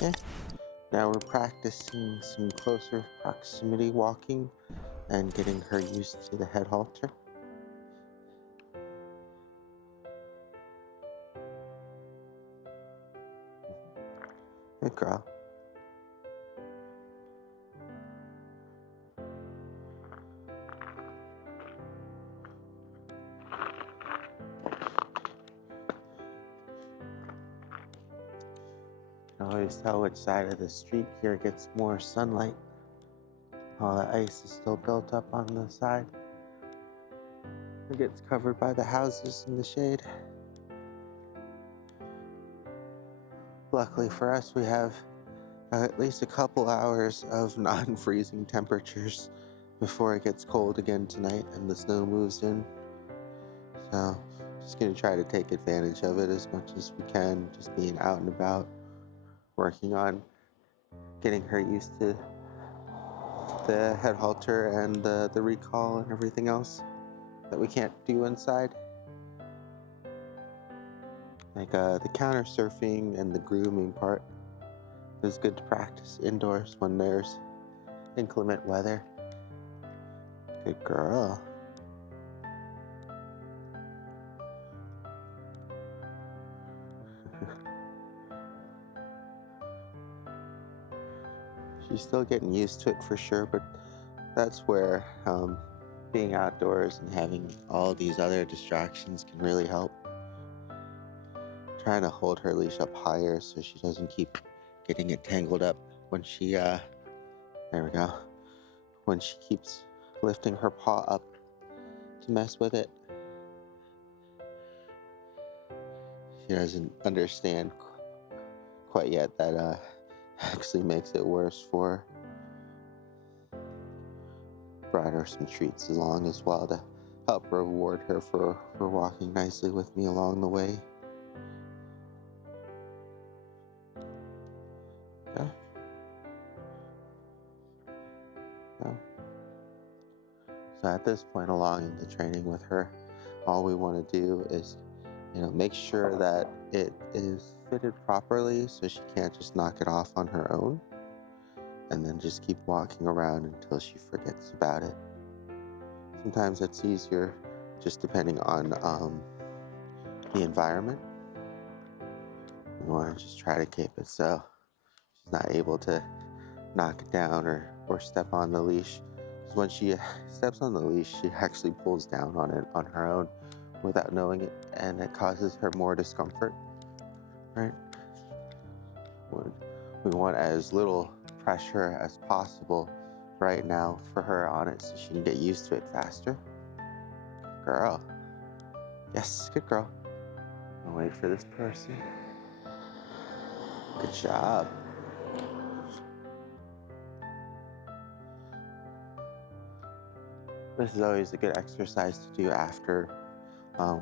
Okay, now we're practicing some closer proximity walking and getting her used to the head halter. Good girl. You can always tell which side of the street here gets more sunlight. All the ice is still built up on the side. It gets covered by the houses in the shade. Luckily for us, we have at least a couple hours of non-freezing temperatures before it gets cold again tonight and the snow moves in. So just gonna try to take advantage of it as much as we can, just being out and about, working on getting her used to the head halter and the recall and everything else that we can't do inside. Like the counter surfing and the grooming part is good to practice indoors when there's inclement weather. Good girl. She's still getting used to it for sure, but that's where being outdoors and having all these other distractions can really help. Trying to hold her leash up higher so she doesn't keep getting it tangled up when she, there we go, when she keeps lifting her paw up to mess with it. She doesn't understand quite yet that actually makes it worse for her. Brought her some treats along as well to help reward her for walking nicely with me along the way. Okay. Yeah. So at this point along in the training with her, all we want to do is, make sure that it is fitted properly so she can't just knock it off on her own, and then just keep walking around until she forgets about it. Sometimes it's easier just depending on the environment. We want to just try to keep it so she's not able to knock it down or step on the leash. Because when she steps on the leash, she actually pulls down on it on her own without knowing it, and it causes her more discomfort, right? We want as little pressure as possible right now for her on it so she can get used to it faster. Girl. Yes, good girl. I'll wait for this person. Good job. This is always a good exercise to do after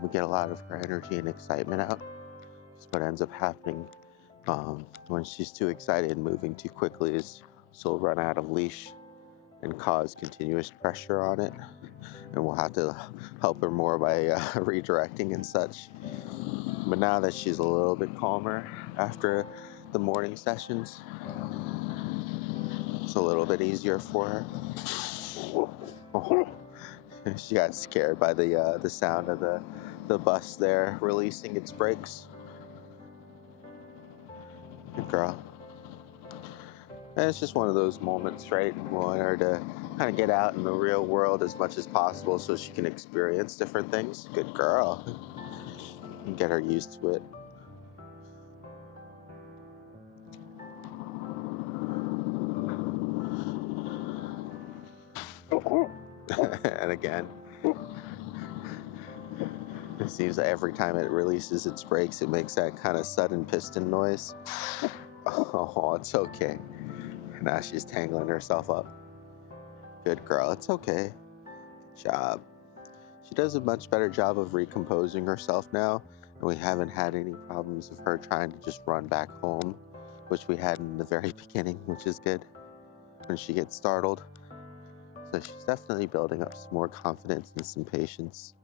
we get a lot of her energy and excitement out. Because what ends up happening when she's too excited and moving too quickly is she'll run out of leash and cause continuous pressure on it. And we'll have to help her more by redirecting and such. But now that she's a little bit calmer after the morning sessions, it's a little bit easier for her. Oh, she got scared by the sound of the bus there releasing its brakes. Good girl. And it's just one of those moments, right? We want her to kind of get out in the real world as much as possible so she can experience different things. Good girl. And get her used to it. And again, it seems that every time it releases its brakes, it makes that kind of sudden piston noise. Oh, it's okay. Now she's tangling herself up. Good girl, it's okay. Good job. She does a much better job of recomposing herself now, and we haven't had any problems of her trying to just run back home, which we had in the very beginning, which is good, when she gets startled. So she's definitely building up some more confidence and some patience.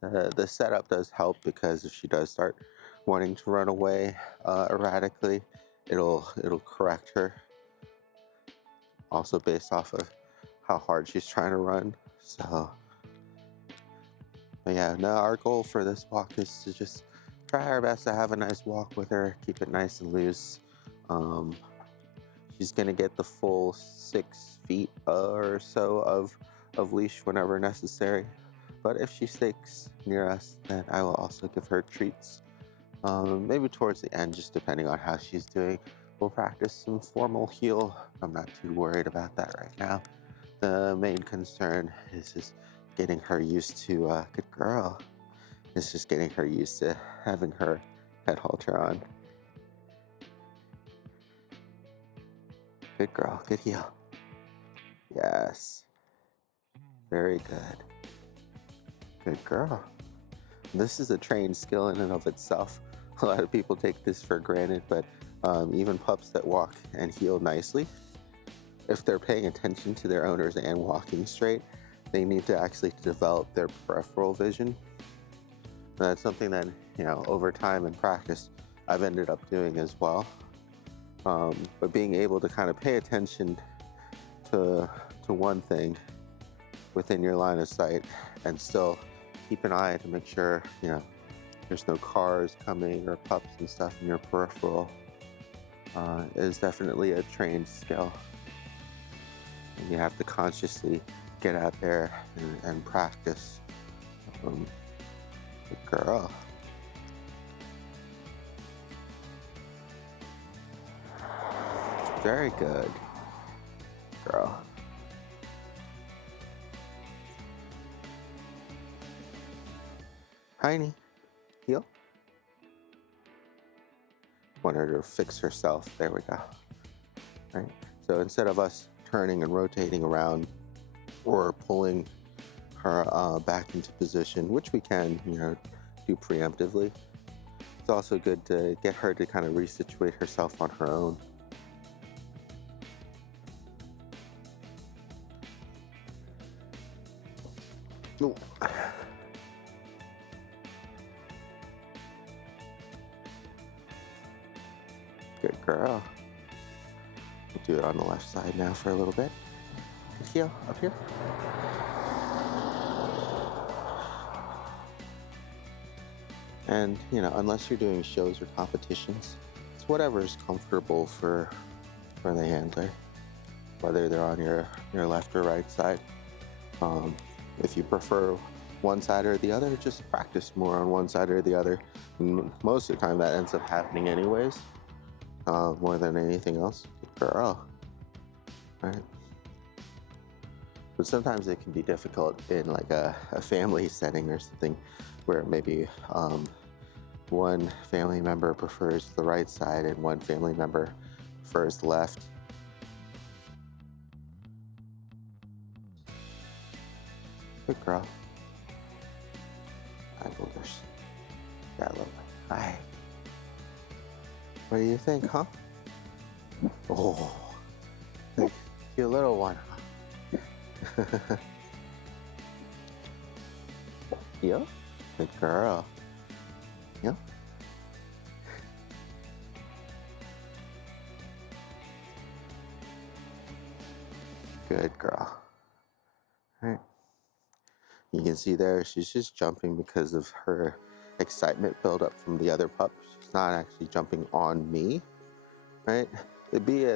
The setup does help because if she does start wanting to run away erratically, it'll correct her, also based off of how hard she's trying to run. So, but yeah, no, our goal for this walk is to just try our best to have a nice walk with her, keep it nice and loose. She's gonna get the full 6 feet or so of leash whenever necessary. But if she sticks near us, then I will also give her treats. Maybe towards the end, just depending on how she's doing. We'll practice some formal heel. I'm not too worried about that right now. The main concern is just getting her used to, good girl. It's just getting her used to having her head halter on. Good girl, good heel. Yes. Very good. Good girl. This is a trained skill in and of itself. A lot of people take this for granted, but even pups that walk and heel nicely, if they're paying attention to their owners and walking straight, they need to actually develop their peripheral vision. And that's something that, over time and practice, I've ended up doing as well. But being able to kind of pay attention to one thing within your line of sight and still keep an eye to make sure, there's no cars coming or pups and stuff in your peripheral is definitely a trained skill. And you have to consciously get out there and practice. Good girl. Very good. Girl. Hiney, heel. Want her to fix herself. There we go. Right. So instead of us turning and rotating around or pulling her back into position, which we can, do preemptively, it's also good to get her to kind of resituate herself on her own. Ooh. Good girl. We'll do it on the left side now for a little bit. Good heel, up here. And, unless you're doing shows or competitions, it's whatever is comfortable for the handler, whether they're on your left or right side. If you prefer one side or the other, just practice more on one side or the other. And most of the time that ends up happening anyways, more than anything else. Good girl. All right. But sometimes it can be difficult in like a family setting or something where maybe one family member prefers the right side and one family member prefers the left. Good girl. Hi, boogers. Yeah, lovely. Hi. What do you think, huh? Oh, you little one, huh? Yeah? Good girl. Yeah? Good girl. All right. You can see there, she's just jumping because of her excitement build up from the other pup. She's not actually jumping on me, right? It'd be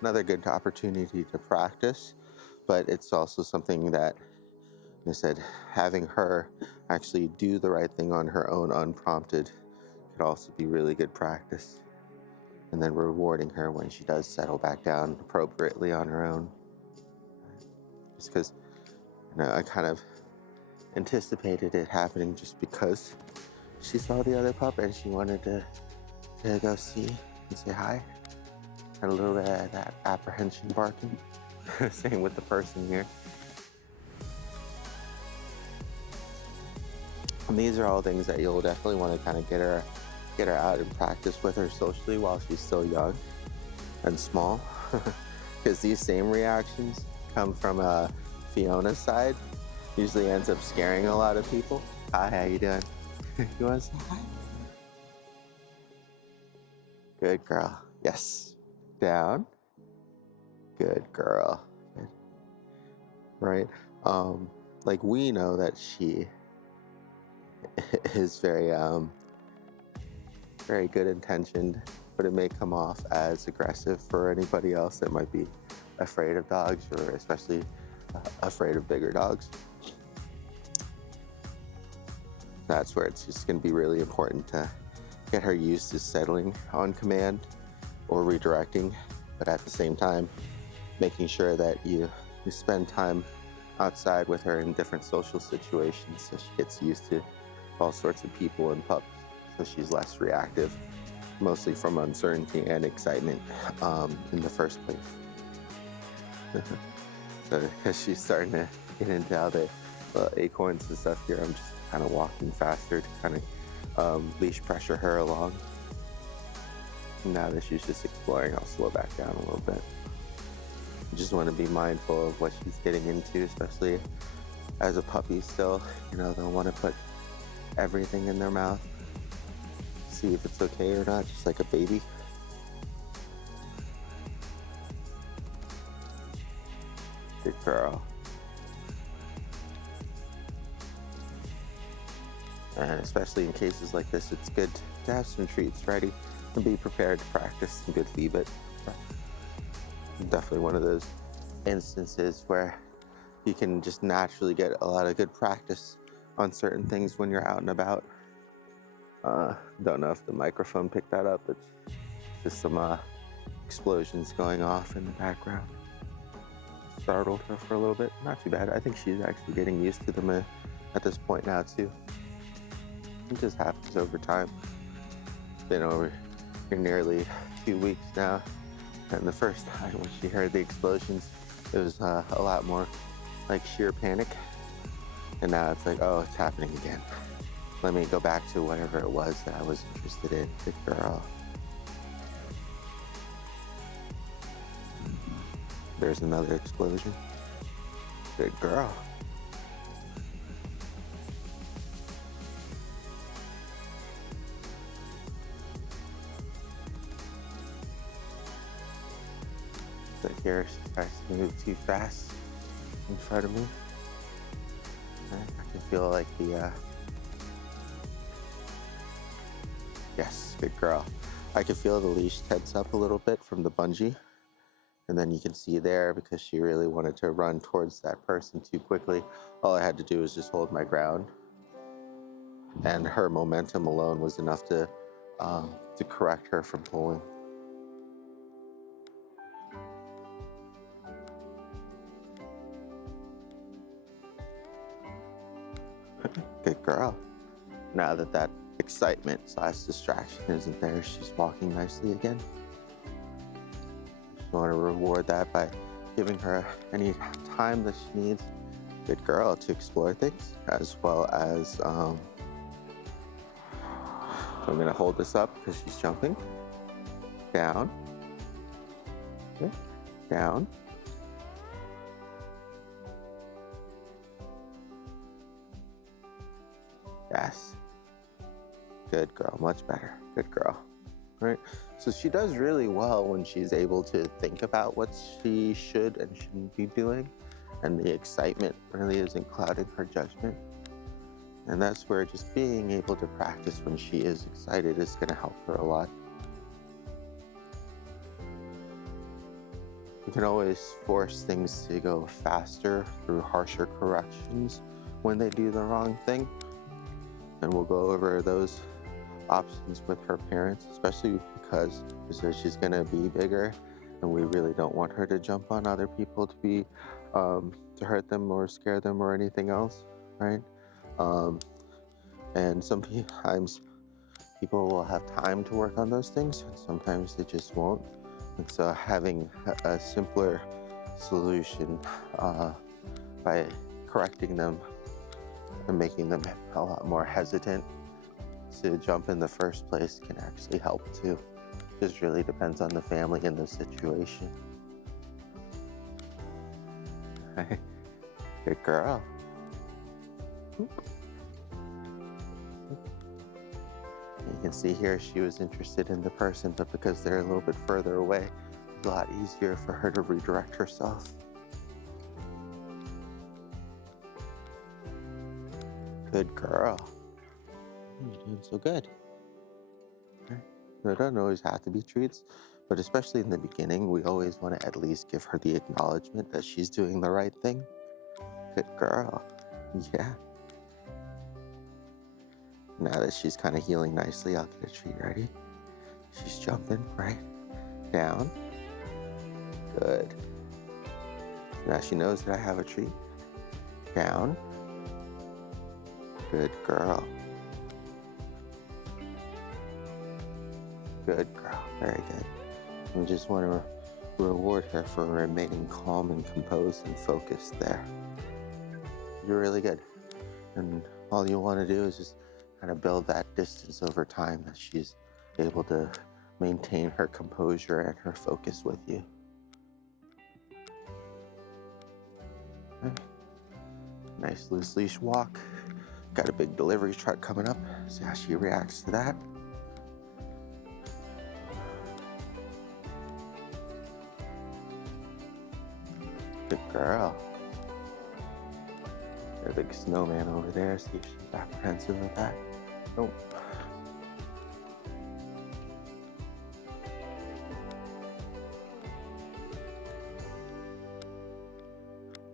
another good opportunity to practice, but it's also something that, like I said, having her actually do the right thing on her own unprompted could also be really good practice. And then rewarding her when she does settle back down appropriately on her own. Just because, I kind of anticipated it happening just because she saw the other pup and she wanted to go see and say hi. Had a little bit of that apprehension barking. Same with the person here. And these are all things that you'll definitely want to kind of get her out and practice with her socially while she's still young and small. Because these same reactions come from Fiona's side. Usually ends up scaring a lot of people. Hi, how you doing? You want to say hi? Good girl. Yes. Down. Good girl. Good. Right? Like we know that she is very good intentioned, but it may come off as aggressive for anybody else that might be afraid of dogs, or especially afraid of bigger dogs. That's where it's just going to be really important to get her used to settling on command or redirecting, but at the same time, making sure that you spend time outside with her in different social situations so she gets used to all sorts of people and pups, so she's less reactive, mostly from uncertainty and excitement in the first place. So because she's starting to get into all the acorns and stuff here, I'm just kind of walking faster to kind of leash pressure her along. Now that she's just exploring, I'll slow back down a little bit. I just want to be mindful of what she's getting into, especially as a puppy still. You know, they'll want to put everything in their mouth, see if it's okay or not, just like a baby. Good girl. And especially in cases like this, it's good to have some treats ready and be prepared to practice some good feed-bit. Definitely one of those instances where you can just naturally get a lot of good practice on certain things when you're out and about. Don't know if the microphone picked that up, but just some explosions going off in the background. Startled her for a little bit. Not too bad. I think she's actually getting used to them at this point now too. It just happens over time. It's been over nearly 2 weeks now, and the first time when she heard the explosions, it was a lot more like sheer panic, and now it's like, oh, it's happening again. Let me go back to whatever it was that I was interested in. Good girl. There's another explosion. Good girl. So here she tries to move too fast in front of me. I can feel like the yes, good girl. I can feel the leash tense up a little bit from the bungee. And then you can see there, because she really wanted to run towards that person too quickly, all I had to do was just hold my ground. And her momentum alone was enough to correct her from pulling. Good girl. Now that that excitement / distraction isn't there, she's walking nicely again. You want to reward that by giving her any time that she needs, good girl, to explore things, as well as so I'm going to hold this up because she's jumping. Down. Okay. Down. Yes. Good girl. Much better. Good girl. Right? So she does really well when she's able to think about what she should and shouldn't be doing, and the excitement really isn't clouding her judgment. And that's where just being able to practice when she is excited is going to help her a lot. You can always force things to go faster through harsher corrections when they do the wrong thing. And we'll go over those options with her parents, especially because she's going to be bigger, and we really don't want her to jump on other people to be to hurt them or scare them or anything else, right? And sometimes people will have time to work on those things, and sometimes they just won't. And so having a simpler solution by correcting them and making them a lot more hesitant to jump in the first place can actually help too. Just really depends on the family and the situation. Good girl. You can see here she was interested in the person, but because they're a little bit further away, it's a lot easier for her to redirect herself. Good girl. You're doing so good. There don't always have to be treats, but especially in the beginning, we always want to at least give her the acknowledgement that she's doing the right thing. Good girl. Yeah. Now that she's kind of healing nicely, I'll get a treat ready. She's jumping right down. Good. Now she knows that I have a treat. Down. Good girl. Good girl. Very good. We just want to reward her for remaining calm and composed and focused there. You're really good. And all you want to do is just kind of build that distance over time as she's able to maintain her composure and her focus with you. Okay. Nice loose leash walk. Got a big delivery truck coming up. See how she reacts to that. Good girl. Got a big snowman over there. See if she's apprehensive of that. Nope.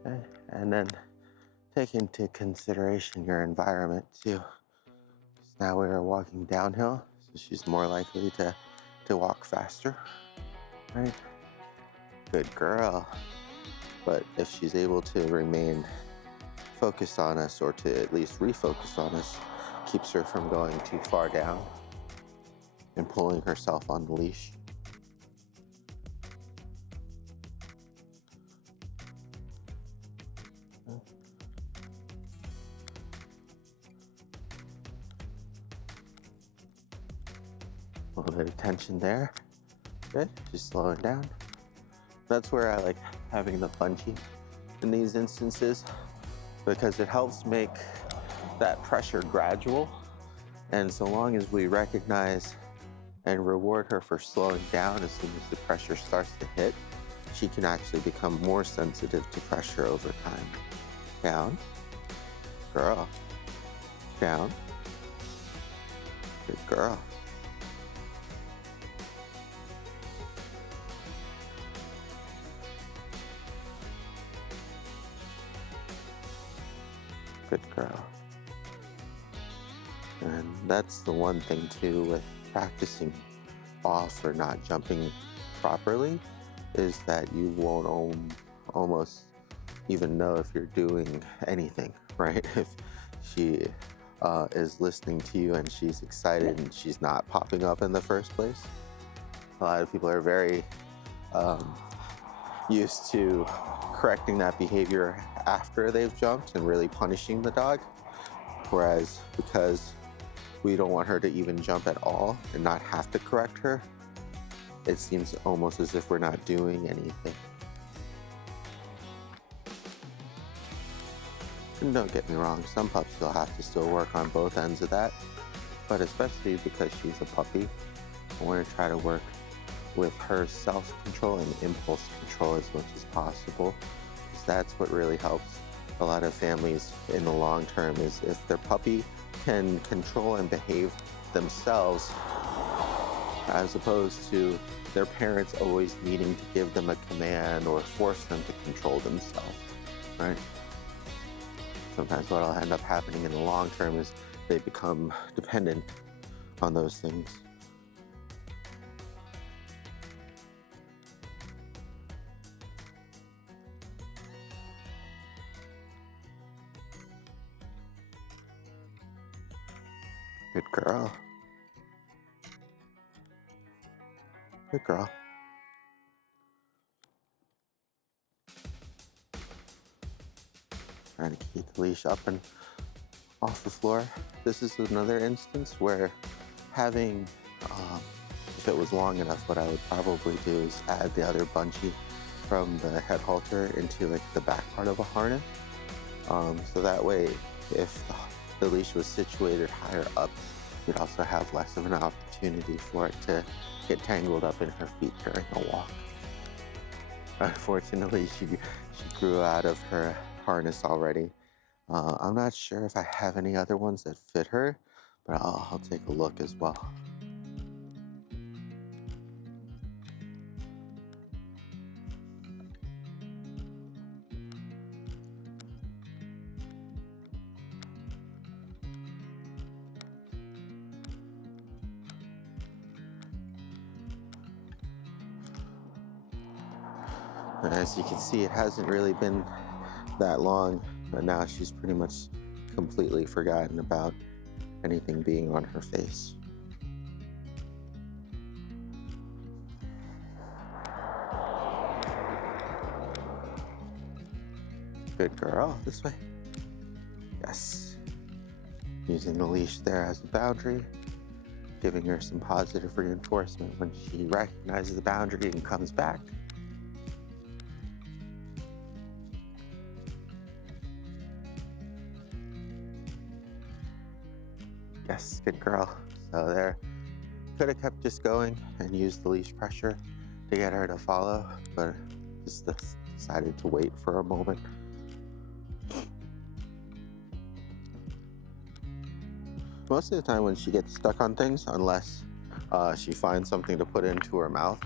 Okay. And then take into consideration your environment too. Now we are walking downhill, so she's more likely to walk faster. Right? Good girl. But if she's able to remain focused on us, or to at least refocus on us, keeps her from going too far down and pulling herself on the leash. A little bit of tension there. Good, just slowing down. That's where I like having the bungee in these instances, because it helps make that pressure gradual. And so long as we recognize and reward her for slowing down as soon as the pressure starts to hit, she can actually become more sensitive to pressure over time. Down. Girl. Down. Good girl. Good girl. And that's the one thing too with practicing off or not jumping properly, is that you won't almost even know if you're doing anything, right? If she is listening to you and she's excited and she's not popping up in the first place. A lot of people are very used to correcting that behavior after they've jumped and really punishing the dog. Whereas because we don't want her to even jump at all and not have to correct her, it seems almost as if we're not doing anything. And don't get me wrong, some pups will have to still work on both ends of that, but especially because she's a puppy, I want to try to work with her self-control and impulse control as much as possible, because that's what really helps a lot of families in the long term, is if their puppy can control and behave themselves, as opposed to their parents always needing to give them a command or force them to control themselves, right? Sometimes what will end up happening in the long term is they become dependent on those things. Good girl. Good girl. Trying to keep the leash up and off the floor. This is another instance where having, if it was long enough, what I would probably do is add the other bungee from the head halter into like the back part of a harness. So that way, if the leash was situated higher up You'd also have less of an opportunity for it to get tangled up in her feet during a walk. Unfortunately, she grew out of her harness already. I'm not sure if I have any other ones that fit her, but I'll take a look as well. And as you can see, it hasn't really been that long, but now she's pretty much completely forgotten about anything being on her face. Good girl, this way. Yes. Using the leash there as a boundary, giving her some positive reinforcement when she recognizes the boundary and comes back. Yes, good girl. So there, could have kept just going and used the leash pressure to get her to follow, but just decided to wait for a moment. Most of the time when she gets stuck on things, unless she finds something to put into her mouth,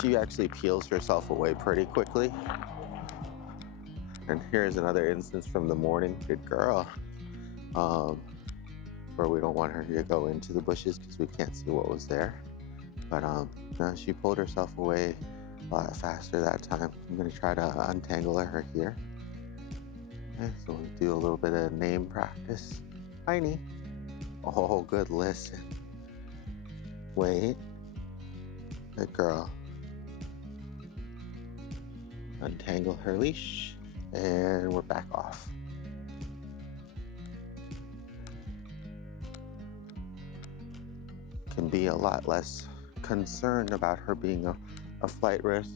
she actually peels herself away pretty quickly. And here's another instance from the morning. Good girl. Where we don't want her to go into the bushes because we can't see what was there. But no, she pulled herself away a lot faster that time. I'm going to try to untangle her here. Okay, so we'll do a little bit of name practice. Hiney. Oh, good, listen. Wait. Good girl. Untangle her leash, and we're back off. Can be a lot less concerned about her being a flight risk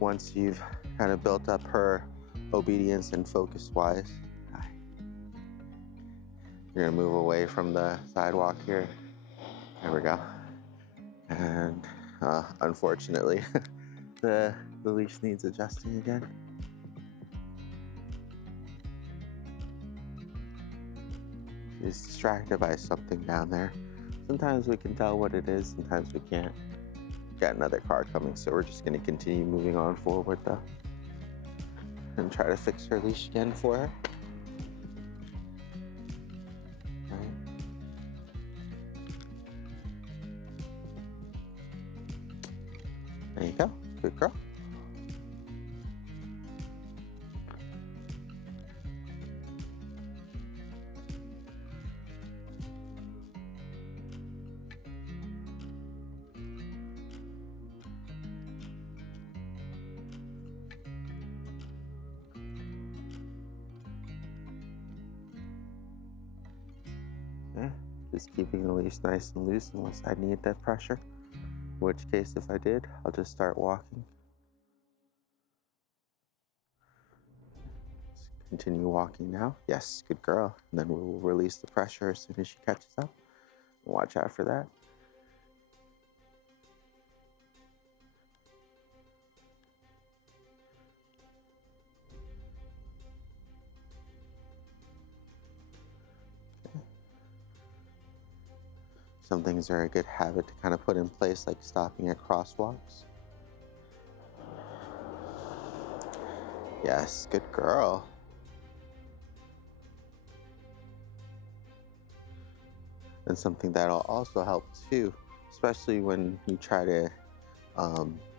once you've kind of built up her obedience and focus wise. You're gonna move away from the sidewalk here. There we go. And unfortunately, the leash needs adjusting again. She's distracted by something down there. Sometimes we can tell what it is, sometimes we can't. Got another car coming, so we're just gonna continue moving on forward though. And try to fix her leash again for her. Right. There you go, good girl. Yeah, just keeping the leash nice and loose unless I need that pressure. In which case, if I did, I'll just start walking. Let's continue walking now. Yes, good girl. And then we'll release the pressure as soon as she catches up. Watch out for that. Some things are a good habit to kind of put in place, like stopping at crosswalks. Yes, good girl. And something that'll also help too, especially when you try to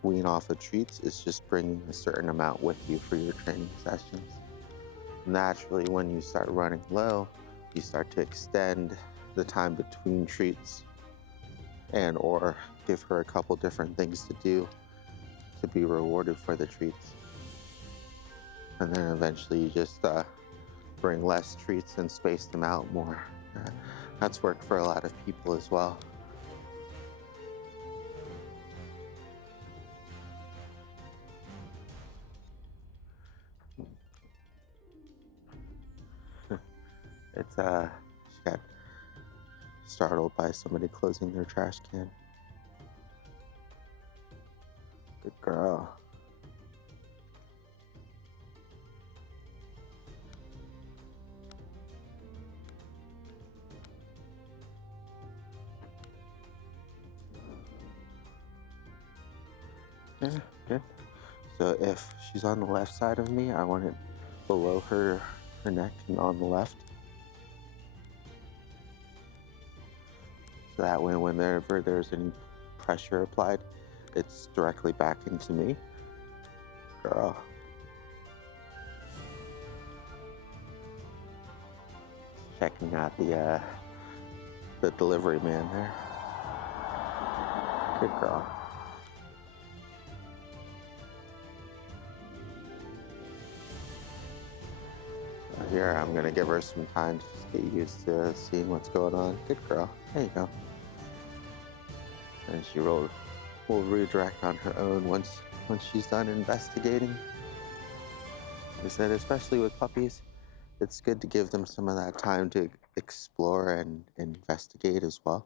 wean off of treats, is just bringing a certain amount with you for your training sessions. Naturally, when you start running low, you start to extend the time between treats and or give her a couple different things to do to be rewarded for the treats. And then eventually you just bring less treats and space them out more. That's worked for a lot of people as well. It's she got startled by somebody closing their trash can. Good girl. Yeah, good. So if she's on the left side of me, I want it below her neck and on the left. So that way, whenever there's any pressure applied, it's directly back into me. Girl. Checking out the delivery man there. Good girl. So here, I'm gonna give her some time to just get used to seeing what's going on. Good girl. There you go. And she will redirect on her own once she's done investigating. Like I said, especially with puppies, it's good to give them some of that time to explore and investigate as well.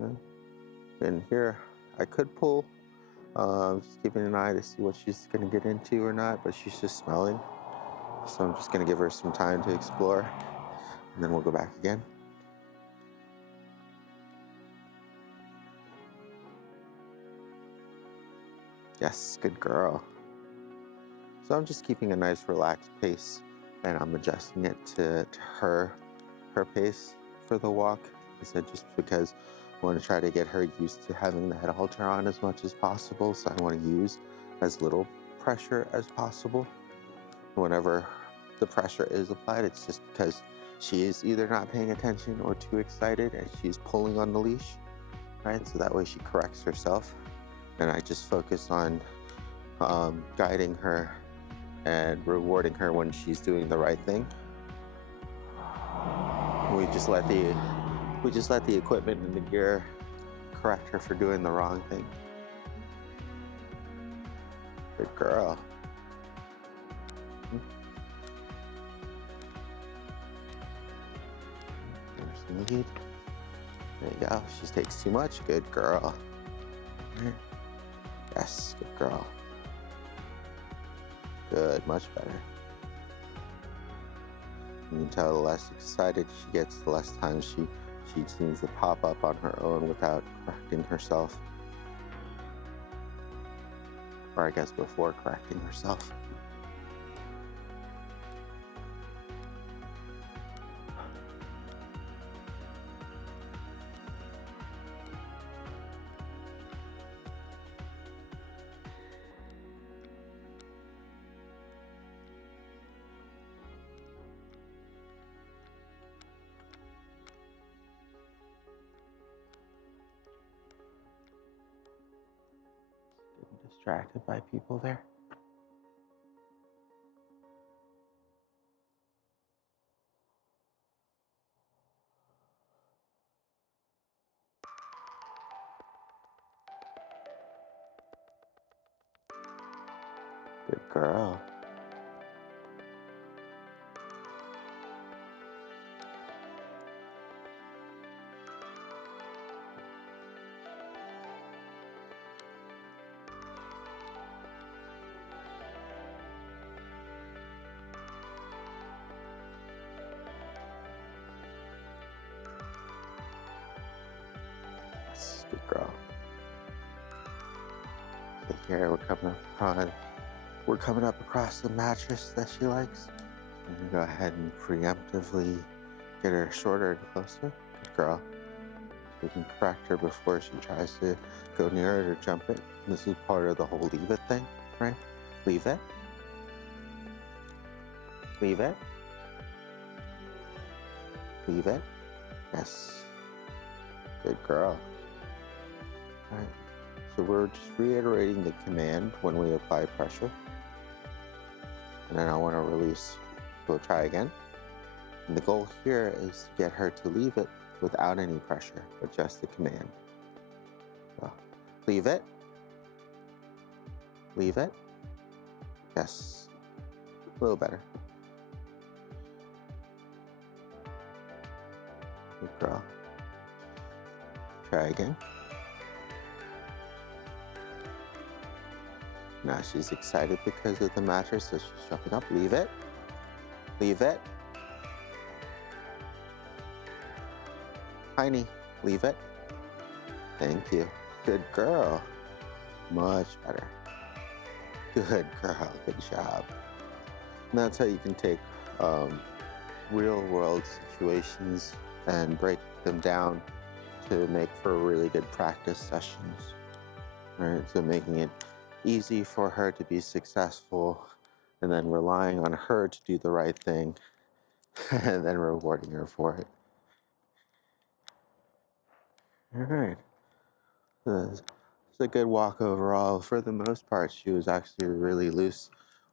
Yeah. And here, I could pull, just keeping an eye to see what she's gonna get into or not, but she's just smelling. So I'm just gonna give her some time to explore, and then we'll go back again. Yes, good girl. So I'm just keeping a nice relaxed pace, and I'm adjusting it to her pace for the walk. I said just because I want to try to get her used to having the head halter on as much as possible, so I want to use as little pressure as possible. Whenever the pressure is applied, it's just because she is either not paying attention or too excited and she's pulling on the leash, right? So that way she corrects herself, and I just focus on guiding her and rewarding her when she's doing the right thing. We just let the equipment and the gear correct her for doing the wrong thing. Good girl. There's the lead. There you go. She takes too much. Good girl. Yes, good girl. Good, much better. You can tell the less excited she gets, the less time she seems to pop up on her own without correcting herself. Or I guess before correcting herself. Distracted by people there. Good girl. Yes, good girl. So here we're coming up across the mattress that she likes. I'm gonna go ahead and preemptively get her shorter and closer. Good girl. We can correct her before she tries to go near it or jump it. This is part of the whole leave it thing, right? Leave it. Leave it. Leave it. Yes. Good girl. All right. So we're just reiterating the command when we apply pressure. And then I want to release. We'll try again. And the goal here is to get her to leave it without any pressure, but just the command. So, leave it. Leave it. Yes, a little better. Good girl. Try again. Now she's excited because of the mattress, so she's jumping up. Leave it. Leave it. Hiney, leave it. Thank you. Good girl. Much better. Good girl. Good job. And that's how you can take real world situations and break them down to make for really good practice sessions. Right? So making it easy for her to be successful and then relying on her to do the right thing and then rewarding her for it. All right. It's a good walk overall. For the most part, she was actually really loose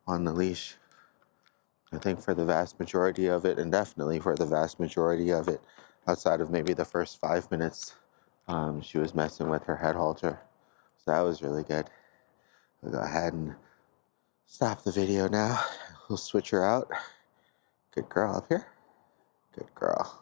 on the leash. I think for the vast majority of it, and definitely for the vast majority of it, outside of maybe the first 5 minutes, she was messing with her head halter. So that was really good. We'll go ahead and stop the video now. We'll switch her out. Good girl up here. Good girl.